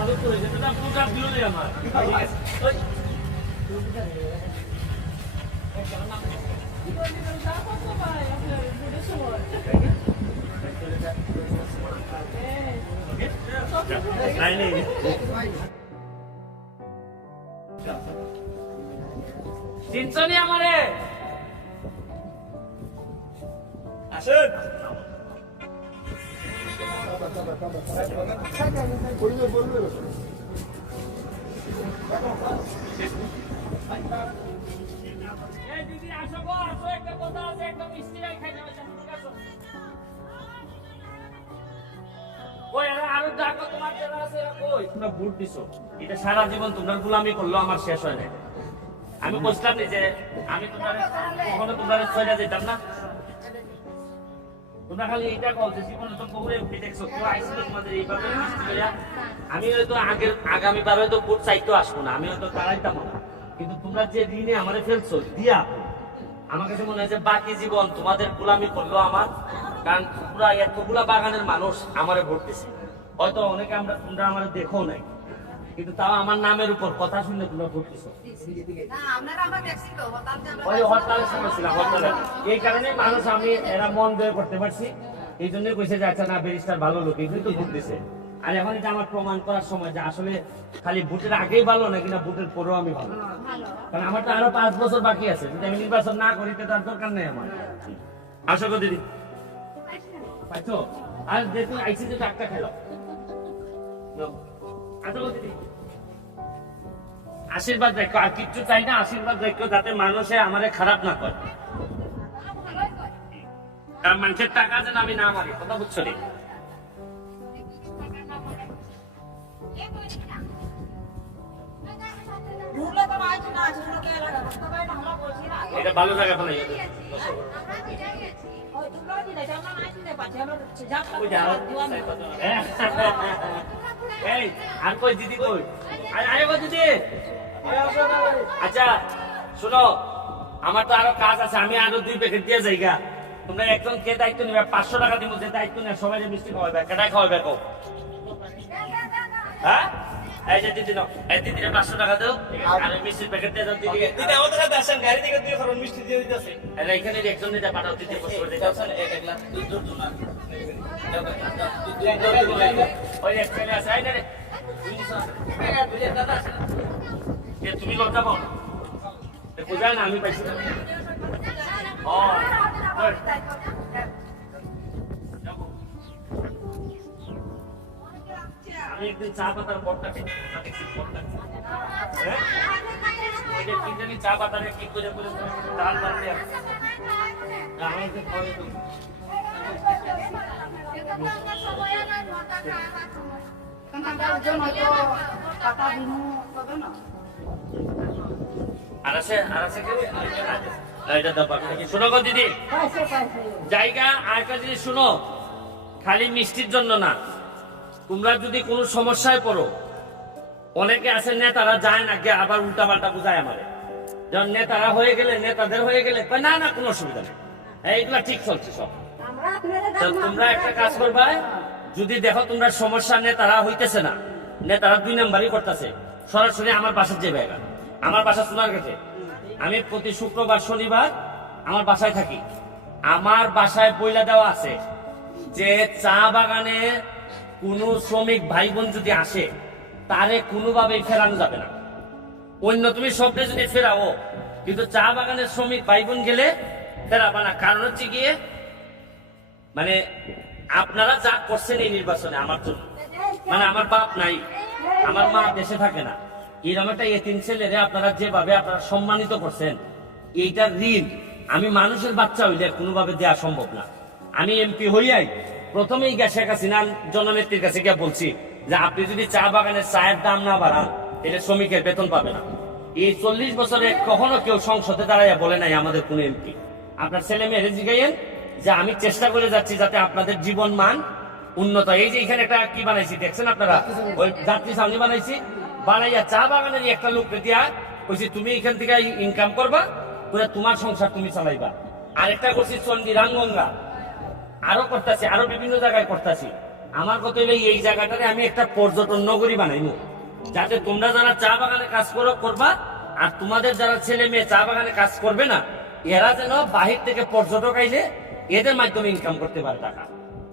ভালো করেছে এটা প্রকার দিল রে আমার। ঠিক আছে ওই, নাই, নাই। চিনছো নি আমারে? আসুন। সারা জীবন তোমরা গোলামি করল আমার শেষ হয় না আমি বুঝলাম যে আমি তোমার কখনো তোমার ছয়টা যেতাম না? তোমরা খালি এটা যে জীবনে তো কবরে তোমাদের এইভাবে আমি হয়তো আগের আগামী বার হয়তো ভোট চাইতেও আসব না, আমি হয়তো দাঁড়াইতাম না। কিন্তু তোমরা যে ঋণে আমারে ফেলছো, দিয়া। আমার কাছে মনে হয় যে বাকি জীবন তোমাদের গোলামি করল আমার, কারণ পুরা এতগুলা বাগানের মানুষ আমারে ভোট দিছে হয়তো অনেকে আমরা তোমরা আমার দেখো নাই। কিন্তু তাও আমার নামের উপর কথা শুনে তোমরা ভোট দিছো ওই হরতালের সময় ছিল হরতালে। এই কারণে মানুষ আমি এরা মন দিয়ে করতে পারছি। এই জন্য কইছে যে আচ্ছা না ব্যারিস্টার ভালো লোক এই তো ভোট দিছে আর এখন এটা আমার প্রমাণ করার সময় যে আসলে খালি ভোটের আগেই ভালো নাকি না ভোটের পরেও আমি ভালো? কারণ আমার তো আরও পাঁচ বছর বাকি আছে। যদি আমি নির্বাচন না করি তো তার দরকার নেই আমার। আশা গো দিদি। পাইছো? আর দেখুন আইসি যে ডাক্তার খেলো। আসো গো দিদি। আশীর্বাদ রাখো আর কিচ্ছু চাই না আশীর্বাদ রাখো যাতে মানুষে আমারে খারাপ না করে। মানুষের টাকা যেন আমি না মারি কথা বুঝছ এটা ভালো জায়গা না। এই আর কই দিদি কই? আরে আরে দিদি। আচ্ছা শোনো আমার তো আরও কাজ আছে আমি আরও দুই প্যাকেট দিয়ে যাইগা তোমরা একজন কে দায়িত্ব নিবে পাঁচশো টাকা দিব যে দায়িত্ব নেবে সবাই মিষ্টি খাওয়াবে কেটাই খাওয়াবে কো হ্যাঁ এই যে দিদি নাও এই দিদিরে পাঁচশো টাকা দাও আর ওই মিষ্টির প্যাকেট দিয়ে দাও দিদি দিদি আমাদের সাথে আসেন গাড়ি থেকে দুই খরচ মিষ্টি দিয়ে দিতেছে আরে এখানে একজন দিতে পাঠাও দিদি বসে করে দিতে ওই এক ছেলে আছে আই না রে তুই নিছ না? এ, তুমি লজ্জা পাও না বোঝায় না আমি পাইছি। আমি একদিন চা পাতার দেখছি বটটা হ্যাঁ? চা পাতারে কি করে করে ডাল ডাল দিয়ে আমাকে খাওয়াই তো নেতারা যায় না আবার উল্টা পাল্টা বুঝায় যেমন নেতারা হয়ে গেলে নেতাদের হয়ে গেলে না না, কোনো অসুবিধা নেই। এইগুলা ঠিক চলছে সব। তোমরা একটা কাজ করবা, যদি দেখো তোমরা সমস্যা নেতারা হইতেছে না, নেতারা দুই নাম্বারই করতেছে। সরাসরি আমার বাসার যে জায়গা আমার বাসা সোনার কাছে আমি প্রতি শুক্রবার, শনিবার আমার বাসায় থাকি। আমার বাসায় বইলা দেওয়া আছে যে চা বাগানে কোনো শ্রমিক ভাই বোন যদি আসে, তারে কোনোভাবেই ফেরানো যাবে না। অন্য তুমি সবটা যদি ফেরাও, কিন্তু চা বাগানের শ্রমিক ভাই বোন গেলে ফেরাবা না। কারণ হচ্ছে গিয়ে মানে আপনারা যা করছেন এই নির্বাচনে আমার জন্য। মানে আমার বাপ নাই। আমার মা দেশে থাকে না। এরকম একটা এতিম ছেলেরে আপনারা যেভাবে আপনারা সম্মানিত করছেন, এইটার ঋণ আমি মানুষের বাচ্চা হইলে কোনোভাবে দেওয়া সম্ভব না। আমি এমপি হইয়াই প্রথমেই গিয়ে শেখ হাসিনার জননেত্রীর কাছে গিয়ে বলছি যে, আপনি যদি চা বাগানের চায়ের দাম না বাড়ান, তাহলে শ্রমিকের বেতন পাবে না। এই চল্লিশ বছরে কখনো কেউ সংসদে দাঁড়াইয়া বলে নাই আমাদের কোন এমপি। আপনার ছেলে মেয়ে জিগাইয়েন যে, আমি চেষ্টা করে যাচ্ছি যাতে আপনাদের জীবন মান উন্নত। এই যে এখানে একটা কি বানাইছি, দেখছেন আপনারা? ওই যাত্রী সামনে বানাইছি। বানাইয়া চা বাগানের একটা লোক দিয়া কইছি, তুমি এখান থেকে ইনকাম করবা করে তোমার সংসার তুমি চালাইবা। আরেকটা করছি, চন্ডী রামগঙ্গা। আরও করতেছি, আরও বিভিন্ন জায়গায় করতেছি। আমার কথা হলো এই জায়গাটারে আমি একটা পর্যটন নগরী বানাইবো যাতে তোমরা যারা চা বাগানে কাজ করো, করবা, আর তোমাদের যারা ছেলে মেয়ে চা বাগানে কাজ করবে না, এরা যেন বাহির থেকে পর্যটক আইলে এদের মাধ্যমে ইনকাম করতে পারে টাকা।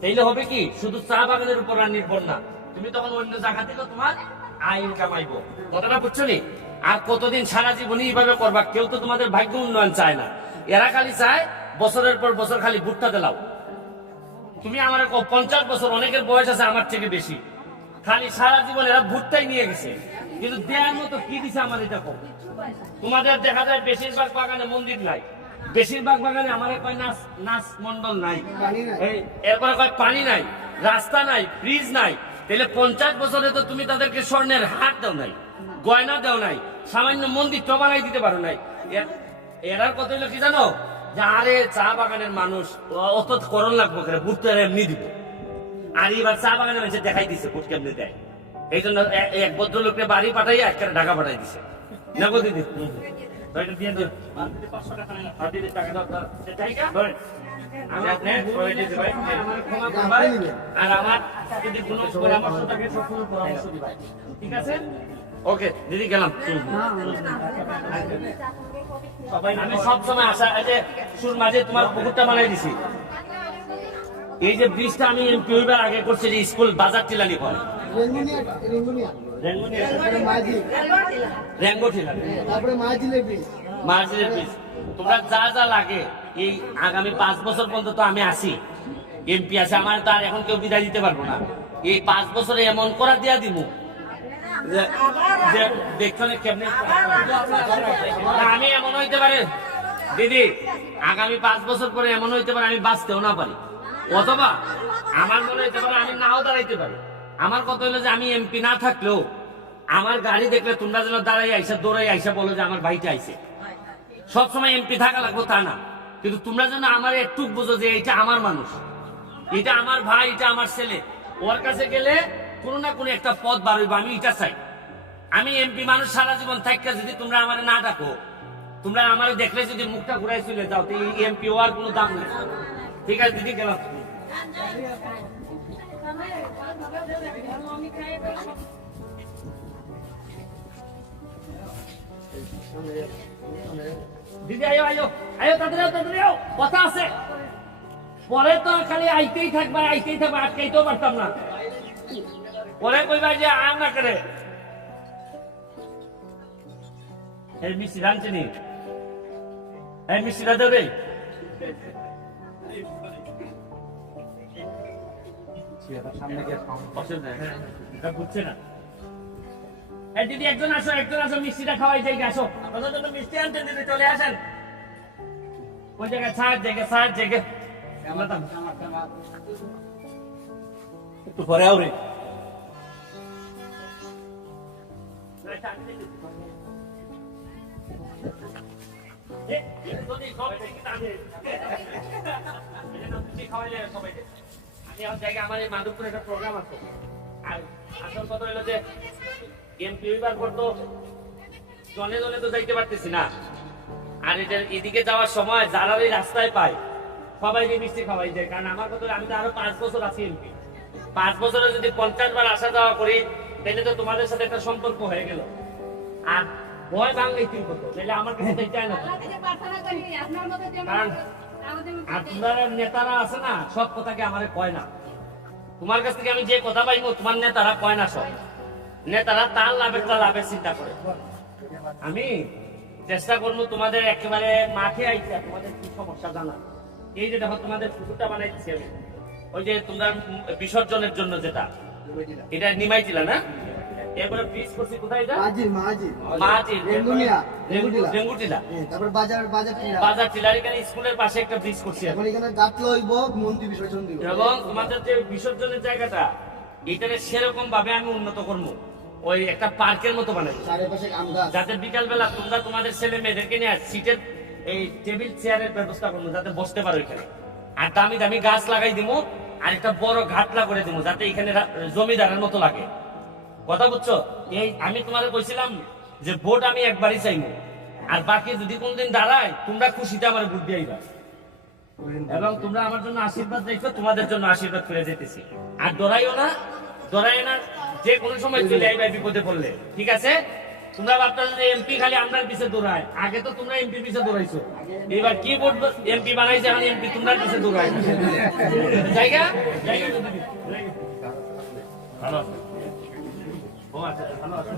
তাইলে হবে কি? শুধু চা বাগানের উপর আর নির্ভর না। তুমি তখন অন্য জায়গা থেকে তোমার আয় ইনকাম আইব কথাটা বুঝছ নি? আর কতদিন সারা জীবনই এইভাবে করবা? কেউ তো তোমাদের ভাগ্য উন্নয়ন চায় না। এরা খালি চায়, বছরের পর বছর খালি ভুট্টা দিলাও। তুমি আমার পঞ্চাশ বছর, অনেকের বয়স আছে আমার থেকে বেশি। খালি সারা জীবন এরা ভুট্টাই নিয়ে গেছে। কিন্তু দেওয়ার মতো কি দিছে আমার এটা কম তোমাদের দেখা যায় বেশিরভাগ বাগানে মন্দির নাই। বেশিরভাগ বাগানে আমার কয় নাচ নাচ মন্ডল নাই। এরপরে কয় পানি নাই রাস্তা নাই ব্রিজ নাই। তাহলে পঞ্চাশ বছরে তো তুমি তাদেরকে স্বর্ণের হাট দাও নাই গয়না দাও নাই সামান্য মন্দির তো বানাই দিতে পারো নাই। এর- এরার কথা হলো কি জানো? যে আরে চা বাগানের মানুষ অত করণ লাগবো করে বুট তো এমনি দিব। আর এবার চা বাগানের মানুষ দেখাই দিছে বুট কেমনি দেয়? এই জন্য এক ভদ্রলোককে বাড়ি পাঠাইয়া একটা ঢাকা পাঠাই দিছে। না দিদি আর করে। আমার যদি সবসময় আছে? ওকে, দিদি, গেলাম। আমি সব সময় আশা, এই সুর মাঝে তোমার পুকুরটা বানাই দিছি। এই যে ব্রিজটা আমি এমপি আগে করছি যে স্কুল বাজার টিলানি হয়। তারপরে ব্রিজ তোমরা যা যা লাগে এই আগামী পাঁচ বছর পর্যন্ত তো আমি আসি এমপি আছে আমার তো আর এখন কেউ বিদায় দিতে পারব না। এই পাঁচ বছরে এমন করা দিয়া দিব আমি এমন হইতে পারে। দিদি আগামী পাঁচ বছর পরে এমন হইতে পারে আমি বাঁচতেও না পারি। অথবা আমার মনে হইতে পারে আমি নাও দাঁড়াইতে পারি। আমার কথা হলো যে আমি এমপি না থাকলেও আমার গাড়ি দেখলে তোমরা যেন দাঁড়াই আইসা দৌড়াই আইসা বলো যে আমার ভাইটা আইসে সবসময় এমপি থাকা লাগবো তা না। কিন্তু তোমরা যেন আমার একটু বুঝো যে এটা আমার মানুষ। এটা আমার ভাই এটা আমার ছেলে। ওর কাছে গেলে কোনো না কোনো একটা পথ বার আমি এটা চাই। আমি এমপি মানুষ সারা জীবন থাকতে যদি তোমরা আমার না ডাকো, তোমরা আমার দেখলে যদি মুখটা ঘুরাই চলে যাও, তো এমপি হওয়ার কোনো দাম নেই। ঠিক আছে, দিদি গেলাম। দিদি আয়ো আয়ো আয়ো তাড়াতাড়ি তাড়াতাড়ি কথা আছে। পরে তো খালি আইতেই থাকবে আইতেই থাকবে আটকাইতেও পারতাম না। পরে কইবা যে আর না করে এই মিষ্টি রাঁধছে নি এই হ্যাঁ, এটা বুঝছে না দিদি একজন আসো একজন আসো মিষ্টিটা খাওয়াই যাই আসো আপনাদের জন্য মিষ্টি আনতে দিদি চলে আসেন ওই জায়গায় সাহায্য জায়গায় সাহায্য জায়গায় একটু পরে আউরে আমি আমার জায়গায় আমার এই মাধবপুরে একটা প্রোগ্রাম আছে। আর আসল কথা হলো যে এমপি হইবার পর তো জনে জনে তো যাইতে পারতেছি না। আর এটা এদিকে যাওয়ার সময় যারা এই রাস্তায় পায় সবাই মিষ্টি খাওয়াই যায় কারণ আমার কথা আমি তো আরও পাঁচ বছর আছি এমপি পাঁচ বছরে যদি পঞ্চাশ বার আসা যাওয়া করি তাহলে তো তোমাদের সাথে একটা সম্পর্ক হয়ে গেল। আর ভয় ভাঙলেই ঠিক হতো? তাহলে আমার কাছে চায় না। কারণ তোমার নেতারা আছে না, সব কথাকে আমারে কয় না। তোমার কাছ থেকে আমি যে কথা পাইবো, তোমার নেতারা কয় না সব। নেতারা তার লাভেরটা লাভের চিন্তা করে। আমি চেষ্টা করব তোমাদের একেবারে মাঠে আইছে তোমাদের কি সমস্যা জানা? এই যে দেখো, তোমাদের পুকুরটা বানাইছি আমি। ওই যে তোমরা বিসর্জনের জন্য যেটা, এটা নিমাইছিলা না? এরপরে ব্রিজ করছি কোথায় এটা? রেঙ্গুনিয়া, রেঙ্গুটিলা। রেঙ্গুটিলা তারপরে বাজার বাজার টিলা। বাজার টিলার এখানে স্কুলের পাশে একটা ব্রিজ করছি। এখন। এখানে লইব বিসর্জন দিব। এবং তোমাদের যে বিসর্জনের জায়গাটা এটাকে সেরকম ভাবে আমি উন্নত করব। ওই একটা পার্কের মতো বানাই যাতে বিকাল বেলা তোমরা তোমাদের ছেলে মেয়েদেরকে নিয়ে সিটের এই টেবিল চেয়ারের ব্যবস্থা করব যাতে বসতে পারো এখানে। আর দামি দামি গাছ লাগাই দিব আর একটা বড় ঘাটলা করে দিব যাতে এখানে জমিদারের মতো লাগে। কথা বুঝছ? এই, আমি তোমাদের কইছিলাম যে ভোট আমি একবারই চাইব। আর বাকি যদি কোনদিন দাঁড়ায়, তোমরা খুশিতে আমার ভোট দিয়াইবা এবং তোমরা আমার জন্য আশীর্বাদ রেখো, তোমাদের জন্য আশীর্বাদ করে যেতেছি। আর ডরাইও না ডরাইও না, যে কোনো সময় চলে আইবা বিপদে পড়লে। ঠিক আছে? তোমরা ভাবতেছো যে এমপি খালি আমরার পিছে দৌড়ায়। আগে তো তোমরা এমপি পিছে দৌড়াইছো। এবার কি বোর্ড এমপি বানাইছে এখন এমপি, তোমরা পিছে দৌড়ায় জায়গা? জায়গা তো দিবি। ভালো আছে। ও আচ্ছা ভালো আছে